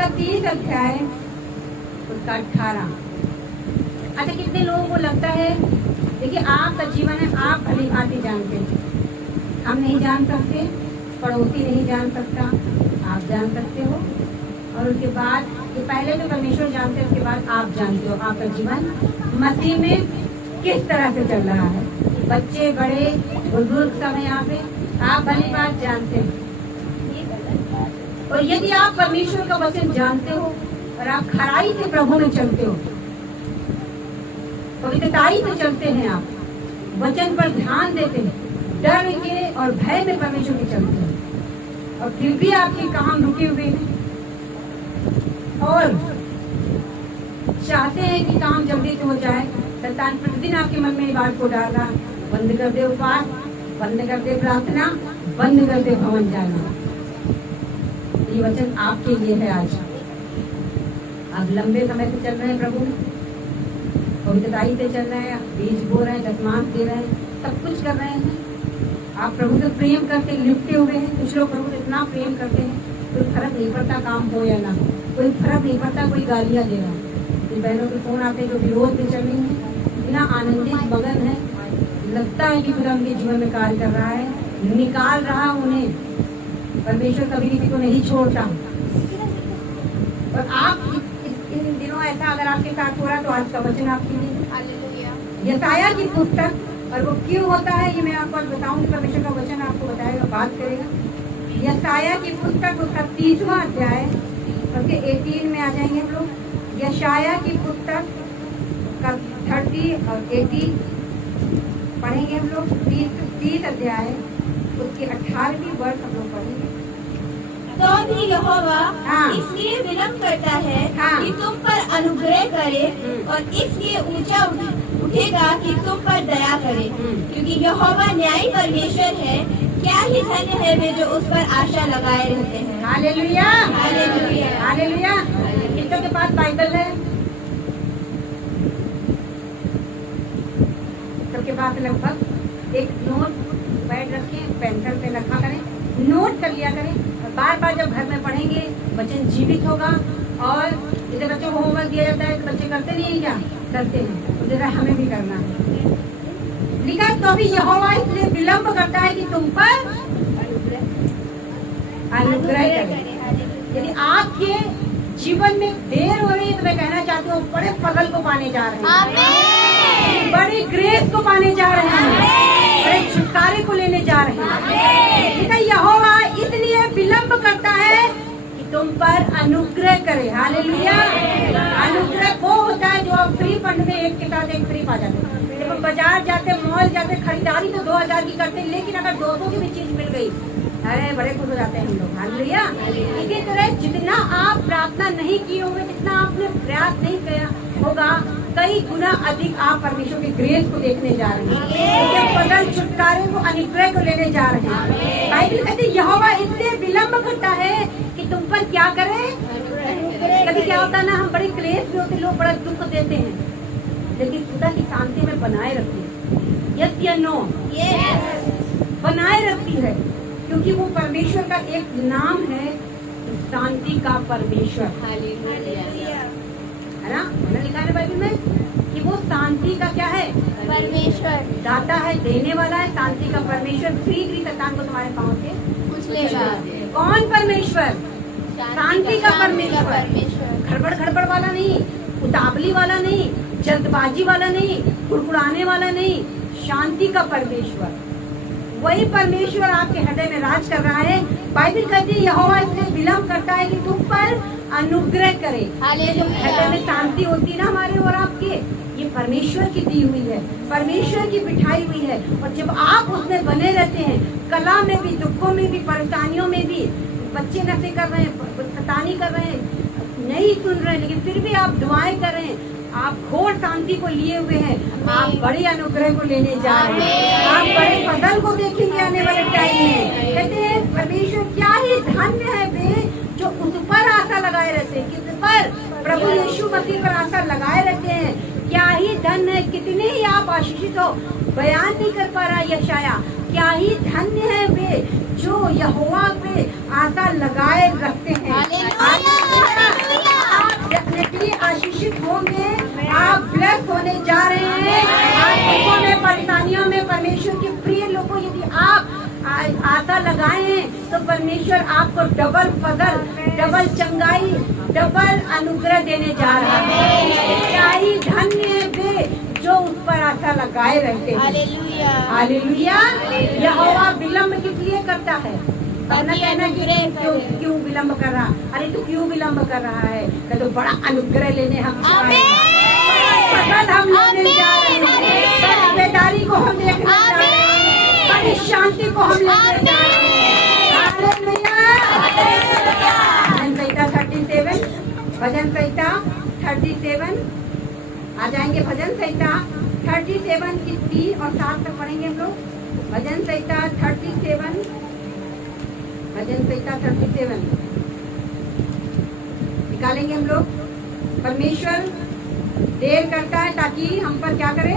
उसका 30 अध्याय उसका 18। अच्छा, कितने लोगों को लगता है, देखिए आपका जीवन है, आप भली भांति जानते हैं, हम नहीं जान सकते, पड़ोसी नहीं जान सकता, आप जान सकते हो। और उसके बाद ये पहले तो परमेश्वर जानते हैं, उसके बाद आप जानते हो आपका जीवन मसीह में किस तरह से चल रहा है। बच्चे बड़े बुजुर्ग सब हैं यहाँ पे, आप भली बात जानते हैं। और यदि आप परमेश्वर का वचन जानते हो और आप खराई से प्रभु में चलते हो, पवित्रताई से चलते हैं, आप वचन पर ध्यान देते हैं, डर के और भय में परमेश्वर के चलते हैं, और फिर भी आपके काम रुके हुए हैं और चाहते हैं कि काम जल्दी से हो जाए, शैतान प्रतिदिन आपके मन में ये बात को डाल रहा, बंद कर दे उपवास, बंद कर दे प्रार्थना, बंद कर दे भवन जाना। ये वचन आपके लिए है। आज आप लंबे समय से चल रहे हैं प्रभु में, पवित्रताई से चल रहे हैं, बीज बो रहे हैं, दशमांश दे रहे हैं, सब कुछ कर रहे हैं, आप प्रभु से प्रेम करके लिपटे हुए हैं। कुछ लोग प्रभु से इतना प्रेम करते हैं, कोई फर्क नहीं पड़ता काम हो या ना, कोई फर्क नहीं पड़ता कोई गालियां दे रहा है। बहनों के फोन आते हैं जो विरोध में चल रही है, इतना आनंदित मगन है, लगता है कि खुदा उनके जीवन में कार्य कर रहा है, निकाल रहा उन्हें। परमेश्वर कभी किसी को नहीं छोड़ता। और आप इन दिनों ऐसा अगर आपके साथ हो रहा तो आज का वचन आपके लिए यशायाह की पुस्तक, और वो क्यों होता है ये मैं आपको आज बताऊंगी। परमेश्वर का वचन आपको बताएगा, बात करेगा। यशायाह की पुस्तक उसका 30वां अध्याय उसके 18 में आ जाएंगे हम लोग। यशायाह की पुस्तक का 30 और 18 पढ़ेंगे हम लोग। 30 अध्याय उसके 18वीं वर्ष हम लोग पढ़ेंगे। तो भी यहोवा इसलिए विलम्ब करता है कि तुम पर अनुग्रह करे, और इसलिए ऊंचा उठेगा कि तुम पर दया करे, क्योंकि यहोवा न्यायी परमेश्वर है। क्या ही धन्य है वे जो उस पर आशा लगाए रहते हैं। Hallelujah, hallelujah, hallelujah. कितनों के पास बाइबल है? सबके पास लगभग एक नोट पैड रखें, पेंसिल पे रखा करें, नोट कर लिया करें, और बार बार जब घर में पढ़ेंगे वचन जीवित होगा। और जैसे बच्चों को होमवर्क दिया जाता है तो बच्चे करते नहीं है, क्या करते हैं, तो जरा हमें भी करना है। लिखा तो भी यहोवा इसलिए विलम्ब करता है कि तुम पर अनुग्रह करे। यदि आपके जीवन में देर हो रही है तो मैं कहना चाहती हूँ बड़े फल को पाने जा रहे हैं, बड़ी ग्रेस को पाने जा रहे हैं, बड़े छुटकारे को लेने जा रहे हैं। ठीक है, यहोवा इसलिए विलम्ब करता है कि तुम पर अनुग्रह करे। हालेलुया। अनुग्रह वो होता है जो आप फ्री फंड में एक के साथ एक फ्री पा जाते हैं। जब हम बाजार जाते, मॉल जाते, खरीदारी तो 2000 की करते हैं, लेकिन अगर 200 की भी चीज मिल गई, अरे बड़े खुश हो जाते हैं हम लोग। हालेलुया। इसी तरह जितना आप प्रार्थना नहीं किए होंगे, जितना आपने प्रयास नहीं किया होगा, कई गुना अधिक आप परमेश्वर की ग्रेस को देखने जा रहे हैं, बदल छुटकारे को, अनुग्रह को लेने जा रहे हैं। बाइबल कहती है यहोवा इसलिए विलम्ब करता है कि तुम पर क्या करे। कभी क्या होता है ना, हम बड़े क्लेश में होते, लोग बड़ा दुख देते हैं, लेकिन खुदा की शांति में बनाए रखती है। यस या नो? बनाए रखती है, क्योंकि वो परमेश्वर का एक नाम है, शांति का परमेश्वर। है ना, मैंने लिखा है बाइबल में कि वो शांति का क्या है, परमेश्वर दाता है, देने वाला है, शांति का परमेश्वर। फ्री शैतान को तुम्हारे पाँव से कुछ लेगा। कौन परमेश्वर? शांति का परमेश्वर। गड़बड़ वाला नहीं, उतावली वाला नहीं, जल्दबाजी वाला नहीं, कुड़कुड़ाने वाला नहीं, शांति का परमेश्वर। वही परमेश्वर आपके हृदय में राज कर रहा है। बाइबल कहती है यहोवा इसलिए विलम्ब करता है कि तुम पर अनुग्रह करे। जो हृदय में शांति होती है ना हमारे और आपके, ये परमेश्वर की दी हुई है, परमेश्वर की बिठाई हुई है। और जब आप उसमें बने रहते हैं, कला में भी, दुखों में भी, परेशानियों में भी, बच्चे नशे कर रहे हैं, शैतानी कर रहे हैं, नहीं सुन रहे हैं, लेकिन फिर भी आप दुआएं कर रहे हैं, आप घोर शांति को लिए हुए हैं, आप बड़े अनुग्रह को लेने जा रहे हैं, आप बड़े फजल को देखेंगे आने वाले टाइम में। कहते हैं परमेश्वर क्या ही धन्य है वे जो उस पर आशा लगाए रहते हैं। किस पर? प्रभु यीशु मसीह पर आशा लगाए रहते हैं। क्या ही धन्य है, कितने ही आप आशीषित हो, बयान नहीं कर पा रहा यशायाह। क्या ही धन्य है वे जो यहोवा पे आशा लगाए रखते हैं। आशीषित होंगे, आप ब्लेस होने जा रहे हैं। आप दुखों में, परेशानियों में परमेश्वर के प्रिय लोगों, यदि आप आशा लगाए हैं तो परमेश्वर आपको डबल फजल, डबल चंगाई, डबल अनुग्रह देने जा रहा है। चाहे धन्य वे जो उस पर आशा लगाए रहते हैं। हालेलुया। हालेलुया। यहोवा विलम्ब किस लिए करता है? कहना कि क्यों विलम्ब कर रहा? अरे तू क्यों विलम्ब कर रहा है? तो बड़ा अनुग्रह लेने हम जा रहे हैं, फजल हम लेने जा रहे हैं, बेदारी को हम देखने जा रहे हैं, बड़ी शांति को हम लेने जा रहे हैं। भजन संहिता 37, भजन संहिता 37 आ जाएंगे। भजन संहिता 37 की 3 और 7 तक पढ़ेंगे हम लोग। भजन संहिता 37, भजन संहिता 37 निकालेंगे हम लोग। परमेश्वर देर करता है ताकि हम पर क्या करे?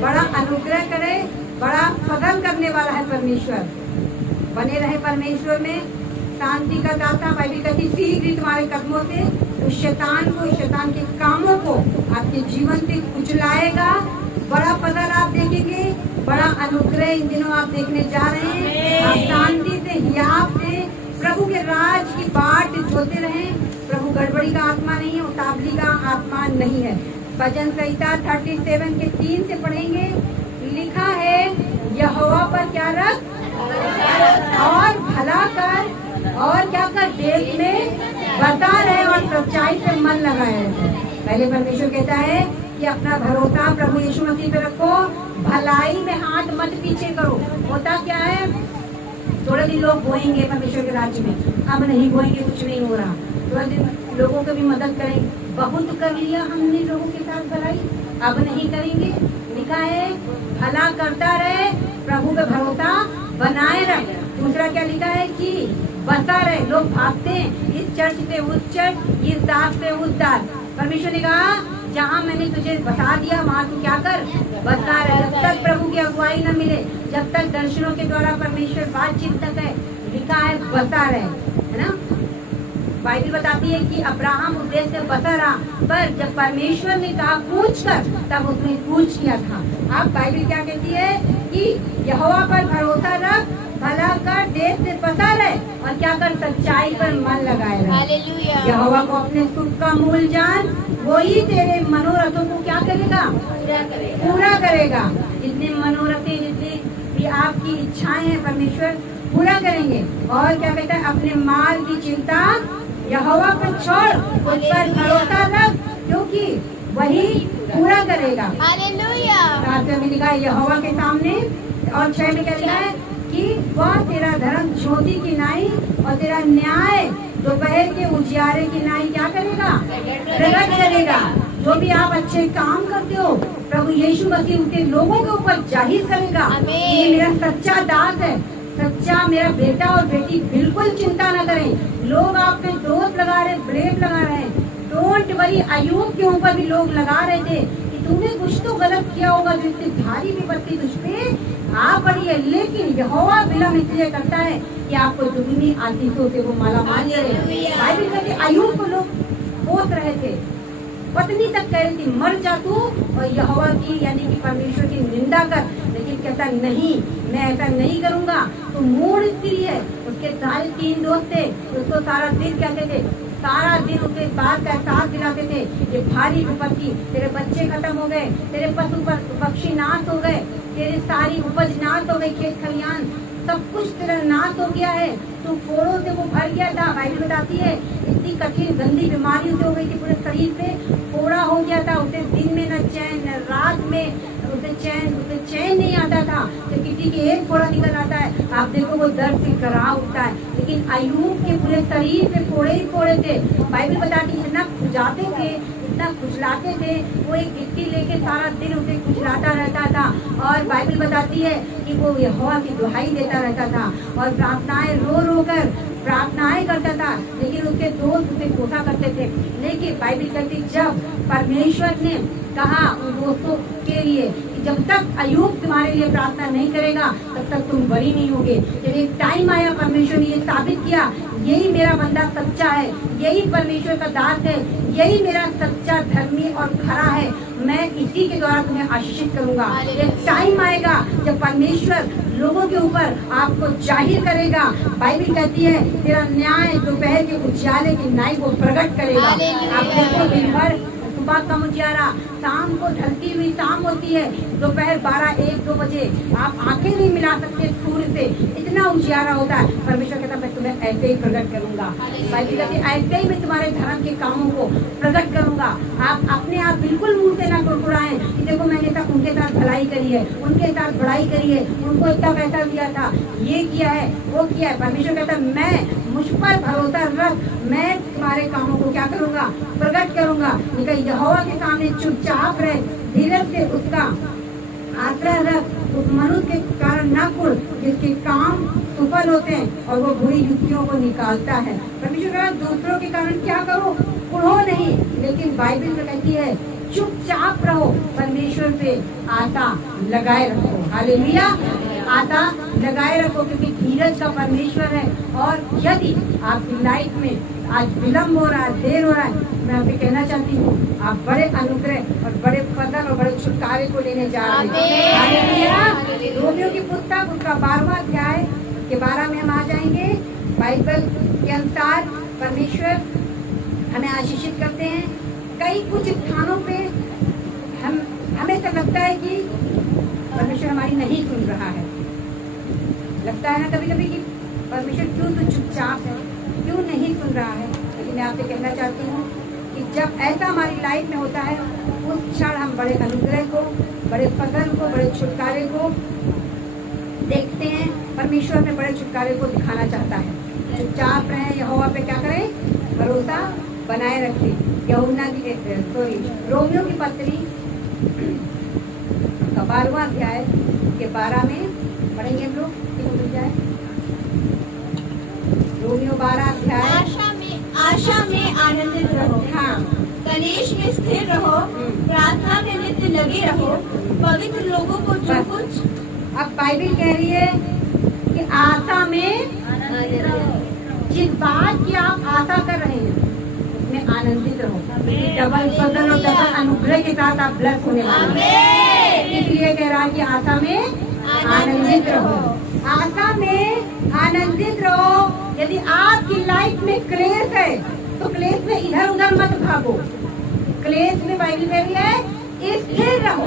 बड़ा अनुग्रह करे, बड़ा फजल करने वाला है परमेश्वर। बने रहे परमेश्वर में, शांति का दाता। बाइबल कहती शीघ्र तुम्हारे कदमों से उस शैतान को, शैतान के कामों को आपके जीवन से कुचलाएगा। बड़ा फजल आप देखेंगे, बड़ा अनुग्रह इन दिनों आप देखने जा रहे हैं। आप शांति से, हियाव से प्रभु के राज की बाट जोते रहें। प्रभु गड़बड़ी का आत्मा नहीं है, उतावली का आत्मा नहीं है। भजन संहिता 37 के 3 से पढ़ेंगे। लिखा है, यहोवा पर क्या रख और भला कर, और क्या कर? देश में बता रहे और सच्चाई से मन लगाए रहे। पहले परमेश्वर कहता है कि अपना भरोसा प्रभु यीशु मसीह पे रखो, भलाई में हाथ मत पीछे करो। होता क्या है, थोड़े दिन लोग बोएंगे परमेश्वर के राज्य में, अब नहीं बोएंगे, कुछ नहीं हो रहा। थोड़े दिन लोगों को भी मदद करेंगे, बहुत कर लिया हमने लोगों के साथ भलाई, अब नहीं करेंगे। लिखा है, भला करता रहे, प्रभु पे भरोसा बनाए रख। दूसरा क्या लिखा है कि बता रहे। लोग भागते हैं इस चर्च से उस चर्च, इस दास से उस दास। परमेश्वर ने कहा, जहाँ मैंने तुझे बता दिया वहाँ तू क्या कर? बता रहे। जब तक प्रभु की अगुवाई न मिले, जब तक दर्शनों के द्वारा परमेश्वर बातचीत तक है, लिखा है बता रहे, है ना। बाइबल बताती है कि अब्राहम उद्देश्य से बता रहा, पर जब परमेश्वर ने कहा पूछ कर, तब उसने पूछ किया था। अब बाइबल क्या कहती है कि यहोवा पर भरोसा रख, भला कर, देश से बता रहे, और क्या कर? सच्चाई पर मन लगाए रहे। हालेलुया। यहोवा को अपने सुख का मूल जान, वो ही तेरे मनोरथों को क्या करेगा? पूरा करेगा। जितने मनोरथें, जितने भी आपकी इच्छाएं हैं, परमेश्वर पूरा करेंगे। और क्या कहता है? अपने माल की चिंता यहोवा पर छोड़, उस पर भरोसा रख, क्योंकि वही पूरा करेगा। हालेलुया। 7 में लिखा है यहोवा के सामने, और 6 में क्या लिखा है कि वह तेरा धर्म ज्योति की नाई और तेरा न्याय दोपहर के उजियारे की नाई क्या करेगा? प्रकट करेगा। जो भी आप अच्छे काम करते हो, प्रभु यीशु मसीह उनके लोगों के ऊपर जाहिर करेगा। ये मेरा सच्चा दास है, सच्चा मेरा बेटा और बेटी। बिल्कुल चिंता न करें। लोग आप पे दोष लगा रहे, ब्लेम लगा रहे हैं। Don't worry. अय्यूब के ऊपर भी लोग लगा रहे थे कि तूने कुछ तो गलत किया होगा, जो इतनी भारी विपत्ति तुझ पे आ पड़ी है। लेकिन यहोवा विलम्ब इसलिए करता है कि आपको दुगनी आशीषों से वो मालामाल करे। बाइबल कहती है अय्यूब को लोग कोस रहे थे, पत्नी तक कह रही थी मर जा तू और यहोवा की यानी कि परमेश्वर की निंदा कर, लेकिन कहता नहीं, मैं ऐसा नहीं करूंगा। तो मूड स्त्री है। उसके सारे 3 दोस्त थे, उसको सारा दिन कहते थे, सारा दिन उसे बात का एहसास दिलाते थे, ये भारी विपत्ति, तेरे बच्चे खत्म हो गए, तेरे पशु पक्षी नाश हो गए, तेरी सारी उपज नाश हो गई, खेत खलियान सब कुछ तेरा नाश हो गया है, तू फोड़ों से वो भर गया था। बाइबल बताती है इतनी कठिन गंदी बीमारी उसे हो गई थी, पूरे शरीर पे फोड़ा हो गया था। उसे दिन में न चैन, न रात में उसे चैन नहीं आता था। तो किसी के एक फोड़ा निकल आता है, आप देखो वो दर्द से करा उठता है। लेकिन अय्यूब के पूरे शरीर पे फोड़े ही फोड़े थे। बाइबल बताती है इतना खुजाते थे, इतना खुजलाते थे, वो एक गिट्टी लेके सारा दिन उसे खुजलाता रहता था। और बाइबल बताती है कि वो यहोवा की दुहाई देता रहता था और प्रार्थनाएं रो रो कर प्रार्थनाएं करता था। लेकिन उसके दोस्त उसे कोसा करते थे। लेकिन बाइबल कहती जब परमेश्वर ने कहा उन दोस्तों के लिए कि जब तक अय्यूब तुम्हारे लिए प्रार्थना नहीं करेगा तब तक तुम बड़ी नहीं होगे। फिर एक टाइम आया, परमेश्वर ने ये साबित किया, यही मेरा बंदा सच्चा है, यही परमेश्वर का दास है, यही मेरा सच्चा धर्मी और खरा है, मैं इसी के द्वारा तुम्हें आशीषित करूंगा। एक टाइम आएगा जब परमेश्वर लोगों के ऊपर आपको जाहिर करेगा। बाइबल कहती है तेरा न्याय दोपहर के उजाले की नाई को प्रकट करेगा। आप देखो दिन भर सुबह का उजियारा, शाम को ढलती हुई शाम होती है, दोपहर 12-1-2 बजे आप आंखें नहीं मिला सकते सूर्य से, इतना उजियारा होता है। परमेश्वर कहता मैं तुम्हें ऐसे ही प्रकट करूंगा। बाइबल कहती है ऐसे ही मैं तुम्हारे धर्म के कामों को प्रकट करूंगा। आप अपने आप बिल्कुल मुंह से ना कुड़कुड़ाएं कि देखो मैंने तो उनके साथ भलाई करी है, उनके साथ बड़ाई करी है, उनको इतना पैसा दिया था, ये किया है, वो किया है। परमेश्वर कहता मैं मुझ पर भरोसा रख, मैं तुम्हारे कामों को क्या करूंगा, प्रकट करूंगा। यहोवा के सामने चुपचाप रहे, धीरज से उसका आश्रय रख, उस मनुष्य के कारण न कुड़ जिसके काम सफल होते हैं और वो बुरी युक्तियों को निकालता है। परमेश्वर दूसरों के कारण क्या करो, कुड़ो नहीं, लेकिन बाइबल में कहती है चुपचाप रहो, परमेश्वर पे आशा लगाए रखो। हालेलुया, आशा लगाए रखो, क्योंकि धीरज का परमेश्वर है। और यदि आपकी लाइफ में आज विलम्ब हो रहा है, देर हो रहा है, मैं आपसे कहना चाहती हूँ आप बड़े अनुग्रह और बड़े फजल और बड़े छुटकारे को लेने जा रहे हैं। हालेलुया। रोमियो की पुस्तक उसका 12वां अध्याय के 12 में हम आ जाएंगे। बाइबल के अनुसार परमेश्वर हमें आशीषित करते हैं। कई कुछ स्थानों पे हमें तो लगता है कि परमेश्वर हमारी नहीं सुन रहा है। लगता है ना कभी कभी कि परमेश्वर क्यों तो चुपचाप है, क्यों नहीं सुन रहा है। लेकिन मैं आपसे कहना चाहती हूँ कि जब ऐसा हमारी लाइफ में होता है, उस क्षण हम बड़े अनुग्रह को, बड़े फजल को, बड़े छुटकारे को देखते हैं। परमेश्वर में बड़े छुटकारे को दिखाना चाहता है। चुपचाप रहें, यहोवा पे क्या करें, भरोसा बनाए रखें। रोमियो की पत्री का 12वां अध्याय के 12 में पढ़ेंगे हम लोग। रोमियो 12 अध्याय। आशा में आनंदित रहो, हाँ, कलेश में स्थिर रहो, प्रार्थना में नित्य लगे रहो, पवित्र लोगों को जो कुछ। अब बाइबल कह रही है कि आशा में, जिस बात की आप आशा कर रहे हैं उसमें आनंदित रहो। डबल फजल और डबल अनुग्रह के साथ आप ब्लेस होने वाले हैं। इसलिए कह रहा है कि आशा में आनंदित रहो, आशा में आनंदित रहो। यदि आपकी लाइफ में क्लेश है तो क्लेश में इधर उधर मत भागो। क्लेश में बाइबल कह रही है स्थिर रहो,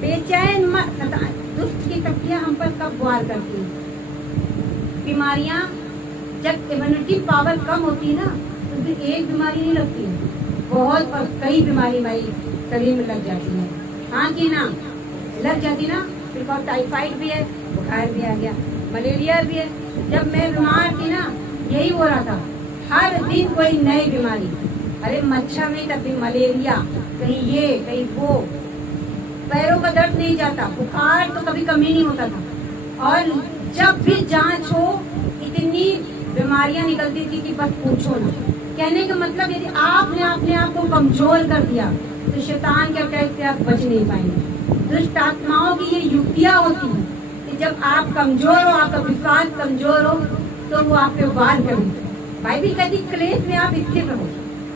बेचैन मत। दुष्ट की शक्तियां हम पर कब वार करती हैं। बीमारियां जब इम्यूनिटी पावर कम होती है ना, तो फिर एक बीमारी नहीं लगती है, बहुत और कई बीमारी हमारी शरीर में लग जाती है। हाँ कि ना, लग जाती ना। फिर टाइफाइड भी है, बुखार भी आ गया, मलेरिया भी है। जब मैं बीमार थी ना, यही हो रहा था, हर दिन कोई नई बीमारी। अरे मच्छर नहीं, तब भी मलेरिया, कहीं ये कहीं वो, पैरों का दर्द नहीं जाता, बुखार तो कभी कम ही नहीं होता था। और जब भी जांच हो इतनी बीमारियां निकलती थी कि बस पूछो ना। कहने का मतलब यदि आपने अपने आप को कमजोर कर दिया तो शैतान के अटैक से आप बच नहीं पाएंगे। दुष्ट आत्माओं की ये युक्तियां होती हैं कि जब आप कमजोर हो, आपका विश्वास कमजोर हो, तो वो आप पे वार करेंगे। बाइबल कहती क्लेश में आप स्थिर रहो।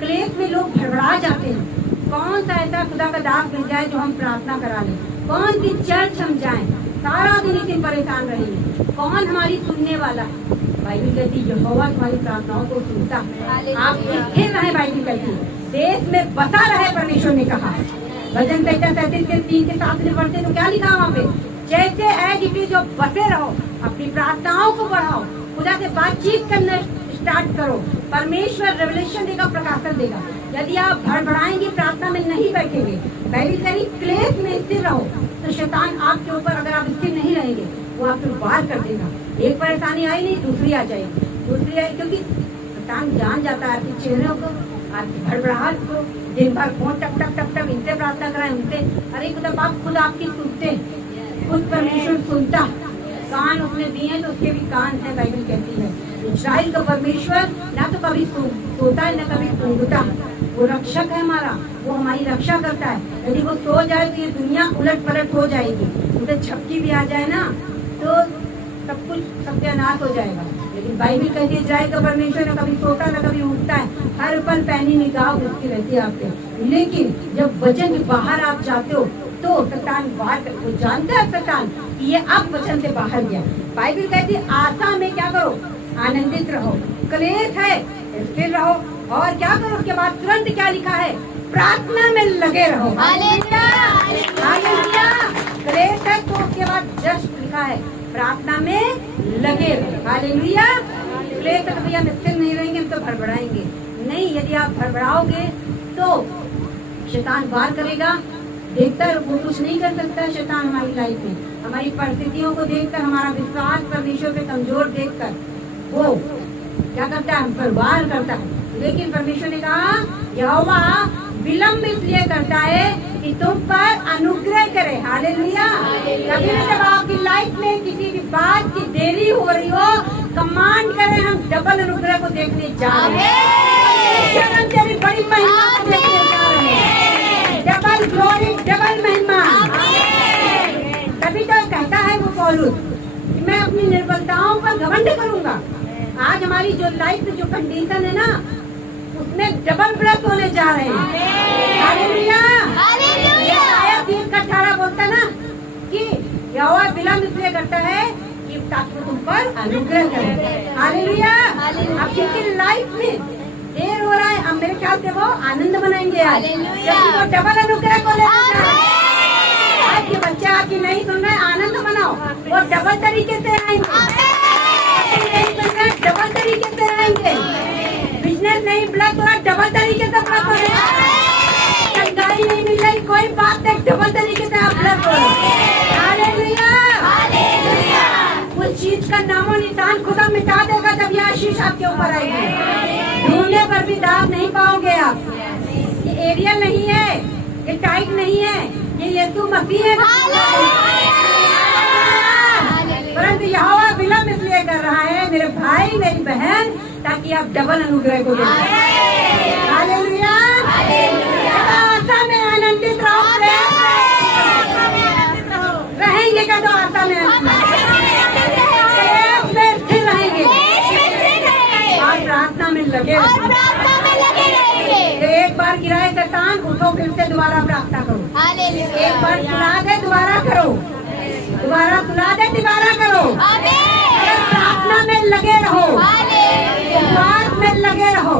क्लेश में लोग भड़बड़ा जाते हैं। कौन सा ऐसा खुदा का दास मिल जाए जो हम प्रार्थना करा लें, कौन सी चर्च हम जाएं, सारा दिन इसी परेशान रहेंगे, कौन हमारी सुनने वाला है। बाइबल कहती यहोवा तुम्हारी प्रार्थनाओं को सुनता है। आप स्थिर रहे। बाइबल कहती देश में बसा रहे, परमेश्वर ने कहा। भजन 37 के 3 के 7 में पढ़ते तो क्या लिखा वहाँ पे, जैसे है जिसे जो बसे रहो, अपनी प्रार्थनाओं को बढ़ाओ, खुदा से बातचीत करना स्टार्ट करो। परमेश्वर रेवलेशन देगा, प्रकाशन देगा। यदि आप भड़बड़ाएंगे, प्रार्थना में नहीं बैठेंगे, बाइबल कह रही क्लेश में स्थिर रहो, तो शैतान आपके ऊपर, अगर आप स्थिर नहीं रहेंगे, वो आपको वार कर देगा। एक परेशानी आई नहीं, दूसरी आ जाएगी, दूसरी आई, क्योंकि शैतान जान जाता है आपके चेहरों को, आपकी भड़बड़ाहट को। दिन भर फोन टप टप टप टप, इनसे प्रार्थना कराए, उनसे। अरे खुदा बाप खुद आपकी सुनते, खुद परमेश्वर सुनता। कान उसने दिए तो उसके भी कान है। बाइबल कहती है इस्राएल का परमेश्वर ना तो कभी सोता है, ना कभी सूंघता। वो रक्षक है हमारा, वो हमारी रक्षा करता है। यदि वो सो जाए तो ये दुनिया उलट पलट हो जाएगी। उसे झपकी भी आ जाए ना तो सब कुछ सत्यानाश हो जाएगा। लेकिन बाइबल कहती है जाए तो परमेश्वर न कभी सोता न कभी उठता है, हर पल पैनी निगाह उसकी रहती है आप पे। लेकिन जब वचन के बाहर आप जाते हो तो शैतान बाहर वो जानता है शैतान कि ये अब वचन से बाहर गया। बाइबल कहती है आशा में क्या करो, आनंदित रहो, क्लेश है स्थिर रहो, और क्या करो उसके बाद तुरंत क्या लिखा है, प्रार्थना में लगे रहो। हालेलुया। क्लेश है तो उसके बाद जस्ट लिखा है प्रार्थना में लगे रहो। हालेलुया। क्लेश तक भैया हम स्थिर नहीं रहेंगे, हम तो भड़बड़ाएंगे नहीं। यदि आप भड़बड़ाओगे तो शैतान वार करेगा। देखता है वो कुछ नहीं कर सकता है शैतान हमारी लाइफ में। हमारी परिस्थितियों को देखकर, हमारा विश्वास परमेश्वर पे कमजोर देखकर वो क्या करता है, हम पर वार करता है। लेकिन परमेश्वर ने कहा यहोवा विलम्ब इसलिए करता है कि तुम पर अनुग्रह करे। हालेलुया। कभी भी जब आपकी लाइफ में किसी भी बात की देरी हो रही हो, कमांड करें हम डबल अनुग्रह को देखने जा रहे हैं। हम तेरी बड़ी महिमा को देखने जा रहे हैं, डबल ग्लोरी, डबल महिमा। तभी तो कहता है वो पौलुस कि मैं अपनी निर्बलताओं पर घमंड करूंगा। आज हमारी जो लाइफ में जो कंडीशन है ना, उसमें डबल ब्रेक होने जा रहे हैं। हालेलुया। आया 3:18 बोलता है ना कि यहोवा विलम्ब इसलिए करता है कि ताकि तुम पर अनुग्रह करे। हालेलुया। अब जिनकी लाइफ में देर हो रहा है, अब मेरे ख्याल से वो आनंद मनाएंगे आज, क्योंकि वो डबल अनुग्रह को लेना चाह रहे हैं। आज के बच्चे आपकी नहीं सुन रहे, आनंद मनाओ, वो डबल तरीके से आएंगे। डबल तरीके से आएंगे। बिजनेस नहीं मिला तो आप डबल तरीके से प्राप्त करेंगे। संगाई नहीं मिल रही, कोई बात नहीं, डबल तरीके से आप प्राप्त करेंगे। हालेलुया। उस चीज का नामो निशान खुदा मिटा देगा जब यह आशीष आपके ऊपर आएगी। ढूंढने पर भी दाग नहीं पाओगे आप। ये एरियल नहीं है, ये टाइट नहीं है, ये यीशु मसीह है। परंतु यहोवा विलम्ब इसलिए कर रहा है मेरे भाई मेरी बहन, ताकि आप डबल अनुग्रह को देखें। हालेलुया। आशा में आनंदित रहो, रहेंगे का तो आशा में स्थिर रहेंगे और प्रार्थना में लगे रहेंगे। एक बार गिराए शैतान, उठो फिर से दोबारा प्रार्थना करो। एक बार सुला दे दोबारा करो, दोबारा सुला दे दोबारा करो। प्रार्थना में लगे रहो, उपवास में लगे रहो।